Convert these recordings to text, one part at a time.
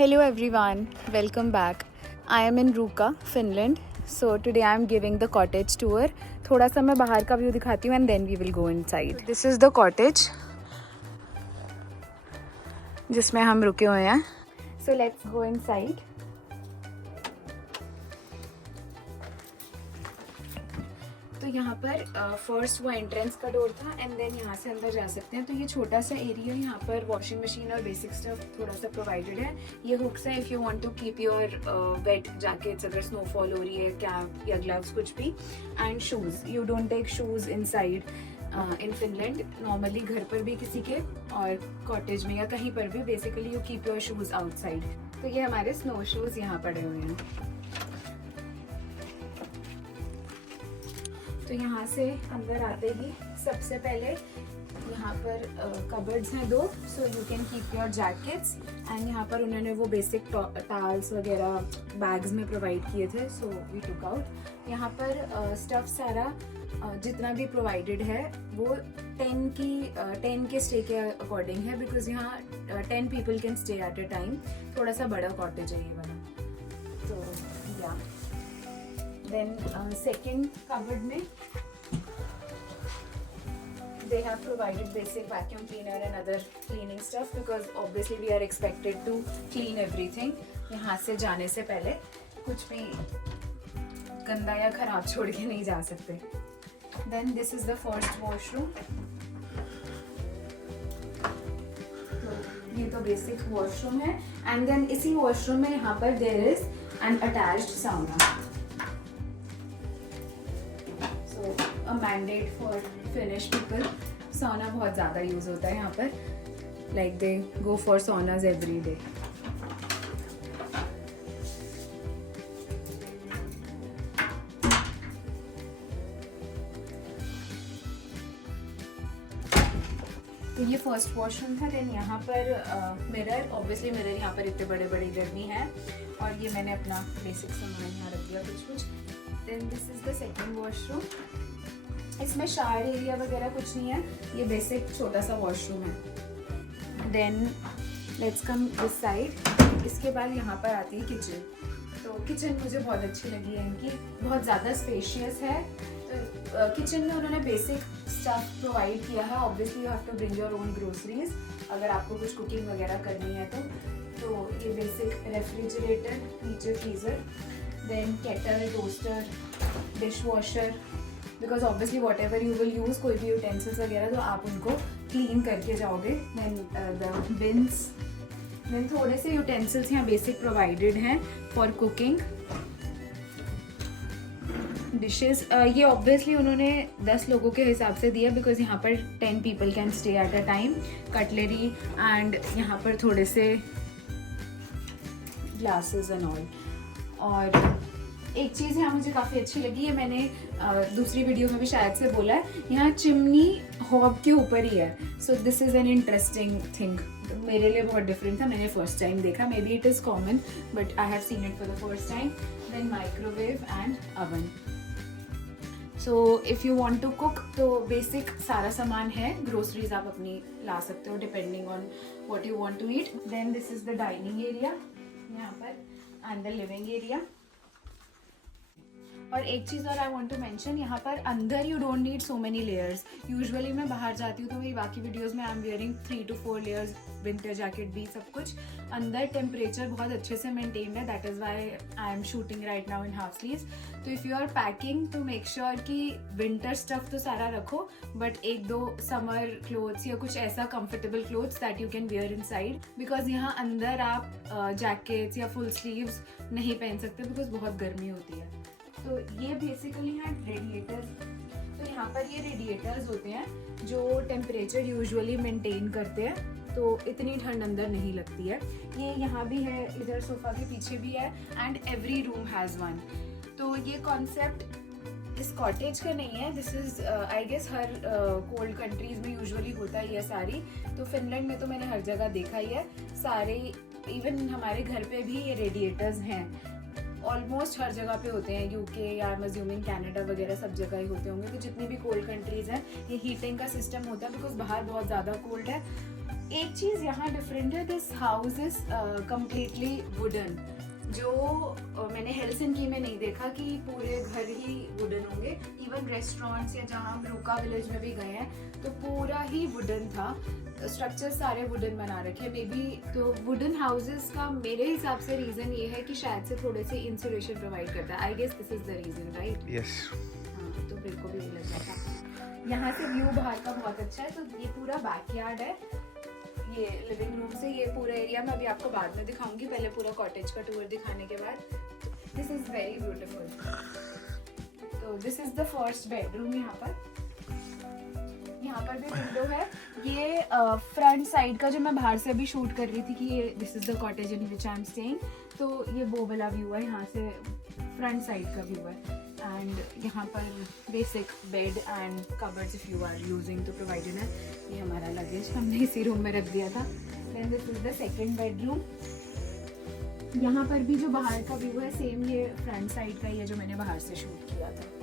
Hello everyone, welcome back. I am in Ruka, Finland. So today I am giving the cottage tour. थोड़ा सा मैं बाहर का view दिखाती हूँ and then we will go inside. This is the cottage जिसमें हम रुके हुए हैं. So let's go inside. तो यहाँ पर फर्स्ट वो एंट्रेंस का डोर था एंड देन यहाँ से अंदर जा सकते हैं. तो ये छोटा सा एरिया, यहाँ पर वॉशिंग मशीन और बेसिक स्टफ थोड़ा सा प्रोवाइडेड है. ये हुक्स है if you want to keep your wet jackets, अगर स्नोफॉल हो रही है, कैप या ग्लव्स कुछ भी. And shoes, you don't take shoes inside in Finland. Normally घर पर भी किसी के और कॉटेज में या कहीं पर भी basically you keep your shoes outside. तो ये हमारे स्नो शूज़ यहाँ पड़े हुए हैं. तो यहाँ से अंदर आते ही सबसे पहले यहाँ पर कबर्ड्स हैं 2, सो you can keep your jackets. And यहाँ पर उन्होंने वो बेसिक टॉवल्स वगैरह बैग्स में प्रोवाइड किए थे, सो वी टुक आउट. यहाँ पर स्टफ सारा जितना भी प्रोवाइडेड है वो 10 के स्टे के अकॉर्डिंग है, बिकॉज यहाँ 10 people can stay at a time. थोड़ा सा बड़ा कॉटेज है ये वाला. तो या then second cupboard में they have provided basic vacuum cleaner and other cleaning stuff because obviously we are expected to clean everything. यहाँ से जाने से पहले कुछ भी गंदा या खराब छोड़ के नहीं जा सकते. Then this is the first washroom. तो ये तो बेसिक वॉशरूम है एंड देन इसी वॉशरूम में यहाँ पर there is an attached sauna. A mandate for Finnish people. Sauna बहुत ज़्यादा यूज़ होता है यहाँ पर. Like they go for saunas every day. तो ये फर्स्ट वॉशरूम था. देन यहाँ पर मिरर, ऑब्वियसली मिरर यहाँ पर इतने बड़े बड़े इधर भी हैं और ये मैंने अपना बेसिक सामान यहाँ रख दिया कुछ. Then this is the second washroom. इसमें शावर एरिया वगैरह कुछ नहीं है, ये बेसिक छोटा सा वॉशरूम है. Then let's come this side. इसके बाद यहाँ पर आती है किचन. तो किचन मुझे बहुत अच्छी लगी है इनकी, बहुत ज़्यादा स्पेशियस है. तो किचन में उन्होंने बेसिक स्टफ प्रोवाइड किया है. Obviously you have to bring your own groceries अगर आपको कुछ कुकिंग वगैरह करनी है तो ये बेसिक रेफ्रिजरेटर, नीचे freezer, then kettle, toaster, dishwasher, because obviously whatever you will use कोई भी यूटेंसिल्स वगैरह तो आप उनको क्लीन करके जाओगे. देन द बिन्स, देन थोड़े से यूटेंसिल्स यहाँ बेसिक प्रोवाइडेड हैं फॉर कुकिंग. डिशेस ये ऑब्वियसली उन्होंने 10 लोगों के हिसाब से दिया बिकॉज यहाँ पर 10 people can stay at a time. Cutlery and यहाँ पर थोड़े से ग्लासेस एंड ऑल. और एक चीज़ यहाँ मुझे काफ़ी अच्छी लगी है, मैंने दूसरी वीडियो में भी शायद से बोला है, यहाँ चिमनी हॉब के ऊपर ही है. So this is an interesting thing. मेरे लिए बहुत डिफरेंट था, मैंने फर्स्ट टाइम देखा. Maybe it is common but I have seen it for the first time. Then microwave and oven. So if you want to cook तो basic सारा सामान है. ग्रोसरीज आप अपनी ला सकते हो depending on what you want to eat. Then this is the dining area यहाँ पर एंड द लिविंग एरिया. और एक चीज़ और आई वांट टू मेंशन, यहाँ पर अंदर you don't need so many layers. Usually मैं बाहर जाती हूँ तो मेरी बाकी वीडियोस में I am wearing 3 to 4 layers, winter jacket भी सब कुछ. अंदर टेम्परेचर बहुत अच्छे से मेंटेन्ड है, that is why I am shooting right now in half sleeves. तो इफ़ यू आर पैकिंग तो मेक श्योर कि विंटर स्टफ तो सारा रखो बट 1-2 समर क्लोथ्स या कुछ ऐसा comfortable clothes that you can wear in side, because यहाँ अंदर आप जैकेट्स या फुल स्लीव्स नहीं पहन सकते बिकॉज बहुत गर्मी होती है. तो ये बेसिकली हैं रेडिएटर्स. तो यहाँ पर ये रेडिएटर्स होते हैं जो टेम्परेचर यूजुअली मेंटेन करते हैं, तो इतनी ठंड अंदर नहीं लगती है. ये यहाँ भी है, इधर सोफा के पीछे भी है and every room has one. तो ये कॉन्सेप्ट इस कॉटेज का नहीं है, दिस इज़ आई गेस हर कोल्ड कंट्रीज़ में यूजुअली होता ही है सारी. तो फिनलैंड में तो मैंने हर जगह देखा ही है सारे. इवन हमारे घर पे भी ये रेडिएटर्स हैं, ऑलमोस्ट हर जगह पे होते हैं. यूके या आई एम अज्यूमिंग कनाडा वगैरह सब जगह ही होते होंगे. तो जितनी भी कोल्ड कंट्रीज़ हैं ये हीटिंग का सिस्टम होता है बिकॉज बाहर बहुत ज़्यादा कोल्ड है. एक चीज़ यहाँ डिफरेंट है, this house is completely wooden. जो मैंने हेलसिंकी में नहीं देखा कि पूरे घर ही वुडन होंगे। इवन रेस्टोरेंट्स या जहाँ हम रूका विलेज में भी गए हैं तो पूरा ही वुडन था, स्ट्रक्चर सारे वुडन बना रखे मे बी। तो वुडन हाउसेस का मेरे हिसाब से रीज़न ये है कि शायद से थोड़े से इंसुलेशन प्रोवाइड करता है। I guess this is the reason, right? Yes. हाँ, तो मेरे को भी यही लग रहा था। यहाँ से व्यू बाहर का बहुत अच्छा है। तो ये पूरा बैकयार्ड है, ये लिविंग रूम से ये पूरा एरिया मैं अभी आपको बाद में दिखाऊंगी, पहले पूरा कॉटेज का टूर दिखाने के बाद। This is very beautiful. तो this is the first bedroom. यहाँ पर भी विंडो है। ये फ्रंट साइड का जो मैं बाहर से अभी शूट कर रही थी कि ये this is the cottage in which I am staying, तो ये वो वाला व्यू है, यहाँ से फ्रंट साइड का व्यू है। एंड यहाँ पर basic bed and cupboards if you are using तो प्रोवाइडेड है। ये हमारा लगेज हमने इसी रूम में रख दिया था। Then this is the second bedroom. यहाँ पर भी जो बाहर का व्यू है सेम ये फ्रंट साइड का ही है जो मैंने बाहर से शूट किया था।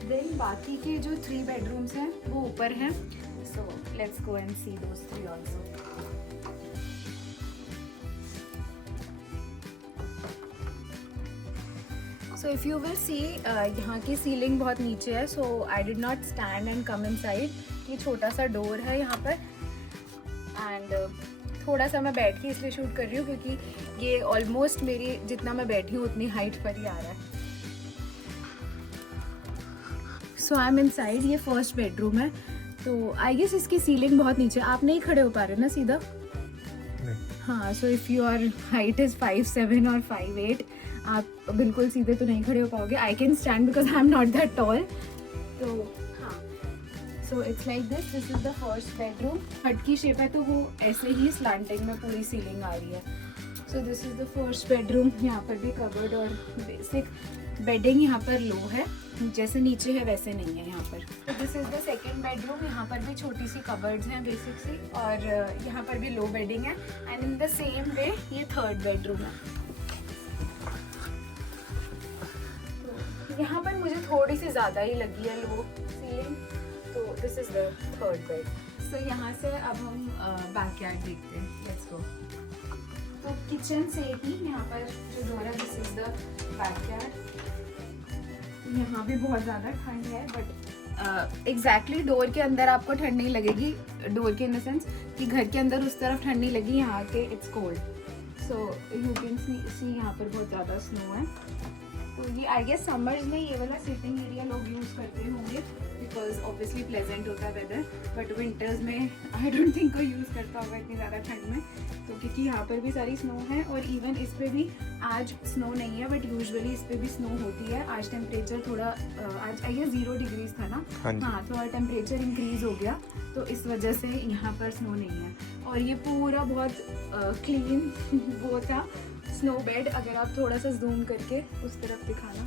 देन बाकी के जो 3 बेडरूम्स हैं वो ऊपर हैं। So let's go and see those 3 also. So if you will see यहाँ की सीलिंग बहुत नीचे है, so I did not stand and come inside. ये छोटा सा डोर है यहाँ पर एंड थोड़ा सा मैं बैठ के इसलिए शूट कर रही हूँ क्योंकि ये ऑलमोस्ट मेरी जितना मैं बैठी हूँ उतनी हाइट पर ही आ रहा है। So I am inside. ये फर्स्ट बेडरूम है। तो आई गेस इसकी सीलिंग बहुत नीचे, आप नहीं खड़े हो पा रहे ना सीधा? हाँ, so if your height is 5'7" और 5'8", आप बिल्कुल सीधे तो नहीं खड़े हो पाओगे। I can stand because I am not that toll. तो हाँ, so it's like this is the first bedroom. हट की शेप है तो वो ऐसे ही स्लैंटिंग में पूरी सीलिंग आ रही है। So this is the first bedroom. यहाँ पर भी कबर्ड और बेसिक बेडिंग यहाँ पर लो है, जैसे नीचे है वैसे नहीं है यहाँ पर। तो this is the second bedroom. यहाँ पर भी छोटी सी कबर्ड्स हैं बेसिक सी, और यहाँ पर भी लो बेडिंग है। And in the same way ये थर्ड बेडरूम है। तो यहाँ पर मुझे थोड़ी सी ज़्यादा ही लगी है लो सीलिंग। तो this is the third bed. So यहाँ से अब हम बैकयार्ड देखते हैं। Let's go. तो किचन से ही यहाँ पर जो डोर है दिस इज़ द बैकयार्ड। यहाँ भी बहुत ज़्यादा ठंड है बट एग्जैक्टली डोर के अंदर आपको ठंड नहीं लगेगी। डोर के इन द सेंस कि घर के अंदर उस तरफ ठंड नहीं लगी, यहाँ के it's cold. So you can सी यहाँ पर बहुत ज़्यादा स्नो है। तो ये आई गेस समर्स में ये वाला सिटिंग एरिया लोग यूज़ करते होंगे बिकॉज ऑब्वियसली प्लेजेंट होता है वेदर, बट विंटर्स में आई डोंट थिंक कोई यूज़ करता होगा इतनी ज़्यादा ठंड में। तो क्योंकि यहाँ पर भी सारी स्नो है और इवन इस पर भी आज स्नो नहीं है बट यूजुअली इस पर भी स्नो होती है। आज टेम्परेचर थोड़ा आज आई गेस 0 डिग्रीज था ना। हाँ, थोड़ा टेम्परेचर इंक्रीज हो गया तो इस वजह से यहाँ पर स्नो नहीं है। और ये पूरा बहुत क्लीन वो था स्नो बेड। अगर आप थोड़ा सा जूम करके उस तरफ दिखाना,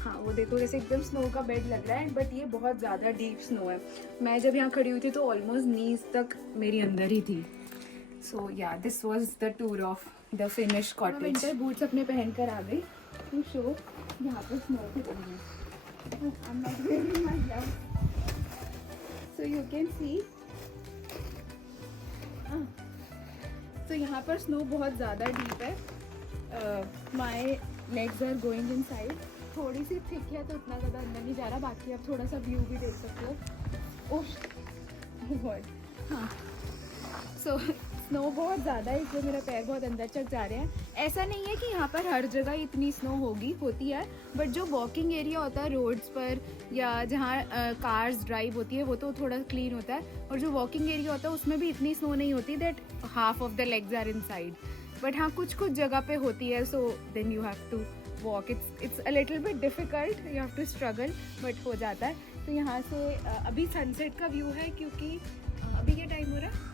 हाँ वो देखो जैसे एकदम स्नो का बेड लग रहा है, बट ये बहुत ज़्यादा डीप स्नो है। मैं जब यहाँ खड़ी हुई थी तो ऑलमोस्ट नीज तक मेरी अंदर ही थी। सो या this was the tour of the finish cottage. Winter boots अपने पहन कर आ गई टू शो यहाँ पर स्नो की तरह। I am not wearing my gloves, so you can see. तो यहाँ पर स्नो बहुत ज़्यादा डीप है। My legs are going inside. थोड़ी सी थिक है तो उतना ज़्यादा अंदर नहीं जा रहा। बाकी आप थोड़ा सा व्यू भी देख सकते हो। ओह गॉड, हाँ। सो स्नो बहुत ज़्यादा है इसलिए मेरा पैर बहुत अंदर तक जा रहे हैं। ऐसा नहीं है कि यहाँ पर हर जगह इतनी स्नो होती है, बट जो वॉकिंग एरिया होता है रोड्स पर या जहाँ कार्स ड्राइव होती है वो तो थोड़ा क्लीन होता है, और जो वॉकिंग एरिया होता है उसमें भी इतनी स्नो नहीं होती that half of the legs are inside. But हाँ, कुछ कुछ जगह पे होती है, so then you have to walk. It's a little bit difficult, you have to struggle, but हो जाता है। तो यहाँ से अभी सनसेट का व्यू है क्योंकि अभी क्या टाइम हो रहा है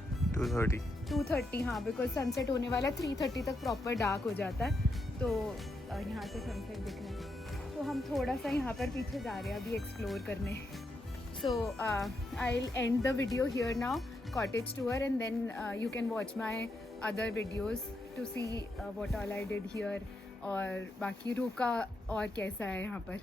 2:30। हाँ, बिकॉज सनसेट होने वाला है 3:30 तक प्रॉपर डार्क हो जाता है। तो यहाँ से सनसेट दिख रहा है। तो हम थोड़ा सा यहाँ पर पीछे जा रहे हैं अभी एक्सप्लोर करने। So I will end the video here now, cottage tour, and then you can watch my other videos to see what all I did here और बाकी रूह का और कैसा है यहाँ पर.